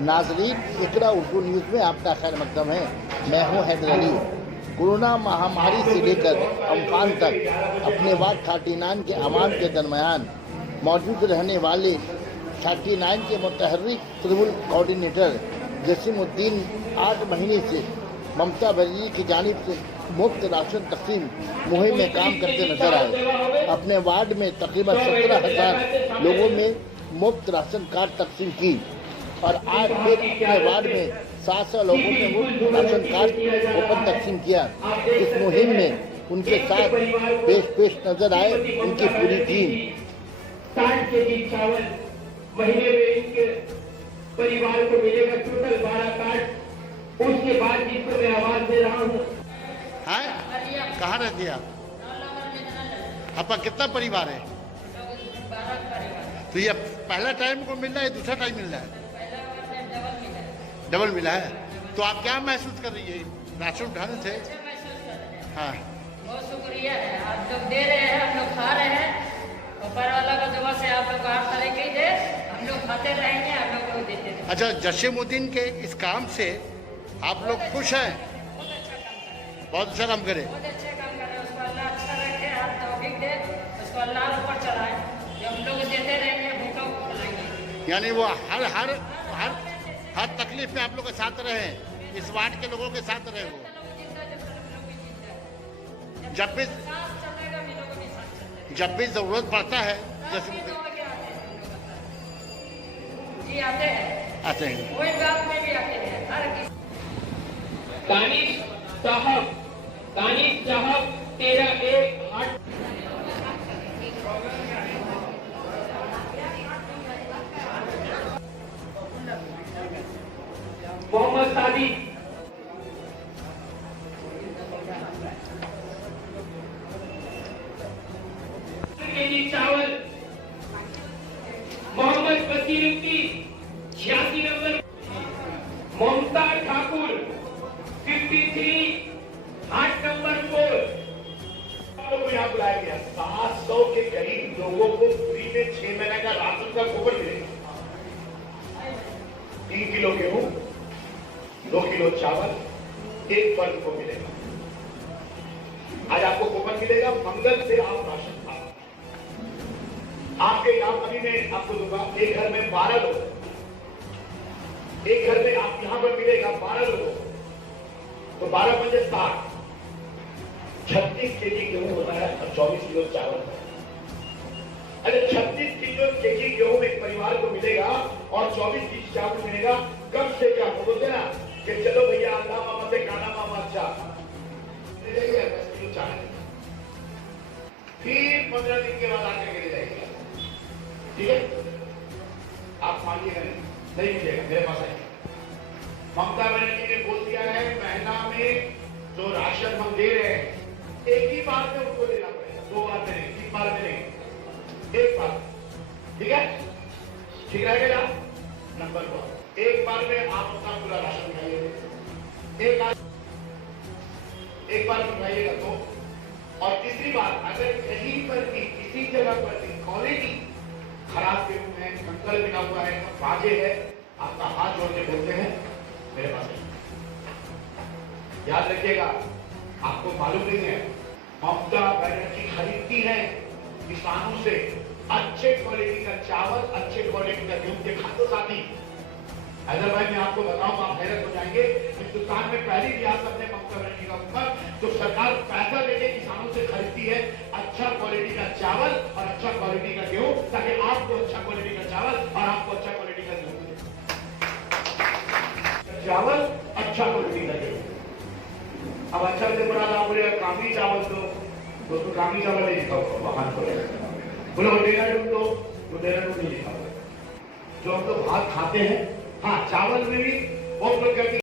नाजरीन, इकरा उर्दू न्यूज़ में आपका खैर मकदम है। मैं हूँ हैदर अली। कोरोना महामारी से लेकर अम्फान तक अपने वार्ड 39 के अवाम के दरमियान मौजूद रहने वाले 39 के मुतहर्रिक तृणमूल कोऑर्डिनेटर जसीमुद्दीन 8 महीने से ममता बनर्जी की जानिब से मुफ्त राशन तकसीम मुहिम में काम करते नजर आए। अपने वार्ड में तकरीबन 17,000 लोगों में मुफ्त राशन कार्ड तकसीम की और आज फिर अपने वार्ड में 700 लोगों में मुफ्त राशन कार्ड ओपन तकसीम किया। इस मुहिम में उनके साथ पेश नजर आए उनकी पूरी टीम। 60 केजी चावल महीने में इनके परिवार को मिलेगा, टोटल 12 कार्ड। उसके बाद जिनको मैं आवाज दे रहा हूँ। कहाँ रहती है आप? आपका कितना परिवार है? तो ये पहला टाइम को मिल रहा है, दूसरा टाइम मिल रहा है? डबल मिला है। तो आप क्या महसूस कर रही है राशन उठाने से? हाँ, बहुत शुक्रिया है, आप लोग दे रहे हैं, हम लोग खा रहे हैं। ऊपर वाला का दुआ से आप लोग हर तरह की दे, हम लोग खाते रहेंगे, आप लोग को देते रहेंगे। अच्छा, जसीमुद्दीन के इस काम से आप लोग खुश हैं? बहुत अच्छा काम करे। बहुत अच्छे काम कर रहे हैं, उसको अल्लाह अच्छा रखे, हाथ तौफीक दे, उसको अल्लाह ऊपर चलाए। जो हम लोग देते रहेंगे, भूखों को खिलाएंगे। यानी वो हर तकलीफ में आप लोग के साथ रहे, इस वार्ड के लोगों के साथ रहे। वो जब भी जरूरत पड़ता है जसीमुद्दीन जी आते हैं, कोई बात में भी आते हैं। हर किसी दानिश साहब 13-1 मोहम्मद सादी केजी चावल, मोहम्मद बसीरुद्दीन 86 नंबर, ममता ठाकुर 53 8 नंबर 4। को यहाँ बुलाया गया। 700 के करीब लोगों को फ्री में 6 महीने का राशन का कूपन मिलेगा। 3 किलो गेहूं, 2 किलो चावल, 1 फर्द को मिलेगा। आज आपको कूपन मिलेगा। मंगल से आप राशन खा आपके यहाँ अभी मैं आपको दूंगा। एक घर में 12 लोग, एक घर में आप यहां पर मिलेगा 12 लोगों, तो 12 पंजे 60, 36 केजी गेहूं होता है और 24 किलो चावल। अरे 36 केजी गेहूं एक परिवार को मिलेगा और 24 केजी चावल मिलेगा। कम से कम बोलते ना कि चलो भैया अल्लाह मामा से खाना मामा अच्छा, 10 किलो चावल। फिर 15 दिन के बाद आके गिर जाएगा। ठीक है, आप मानिएगा नहीं मिलेगा, मेरे पास है। ममता बनर्जी ने बोल दिया है महीना में जो राशन हम दे रहे हैं एक ही बार में उनको देना पड़ेगा, 2 बार में नहीं, 3 बार में नहीं, 1 बार। ठीक है, ठीक रहेगा। नंबर 1, एक बार में आप अपना पूरा राशन खाइए, एक बार में खाइएगा तो। और तीसरी बात, अगर कहीं पर भी किसी जगह पर भी क्वालिटी खराब गेहूं है, कंकड़ बिना हुआ है, बाजे है, आपका हाथ जोड़ के बोलते हैं मेरे पास है। याद रखिएगा, आपको मालूम नहीं है ममता बनर्जी खरीदती है किसानों से अच्छे क्वालिटी का चावल, अच्छे क्वालिटी का गेहूं के खाते साथी। हैदर भाई, मैं आपको बताऊं, आप हैरत हो जाएंगे। हिंदुस्तान में पहली रियासत है ममता बनर्जी का ऊपर जो सरकार पैसा देके किसानों से खरीदती है अच्छा क्वालिटी का चावल और अच्छा क्वालिटी का गेहूं, ताकि आपको अच्छा क्वालिटी का चावल और आपको अच्छा क्वालिटी का गेहूं मिले। चावल अच्छा क्वालिटी का गेहूं। अब अच्छा से बड़ा आप बोले कामी चावल तो कामी चावल नहीं लिखा होगा, बाहर बोले देहरादून तो देहरादून नहीं लिखा होगा। जो हम लोग भात खाते हैं, हाँ चावल में भी बहुत लोग कहते हैं